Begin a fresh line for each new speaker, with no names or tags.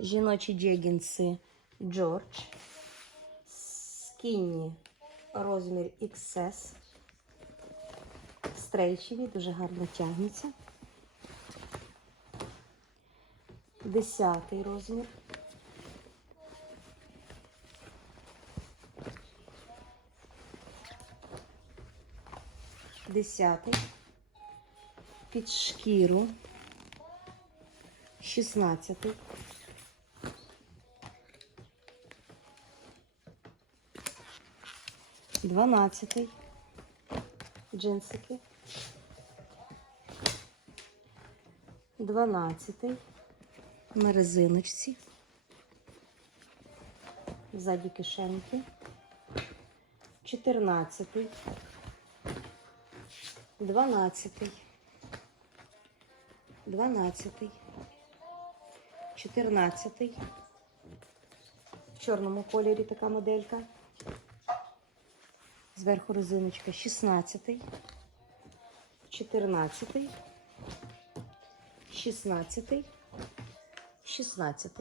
Жіночі джегінси Джордж. Скінні розмір XS. Стрейчеві, дуже гарно тягнуться. Десятий розмір. Десятий. Під шкіру. Шістнадцятий. Дванадцятий. Джинсики. Дванадцятий. На резиночці. Ззаді кишеньки. Чотирнадцятий. Дванадцятий. Дванадцятий. Чотирнадцятий. В чорному кольорі така моделька. Зверху резиночка 16, 14, 16, 16.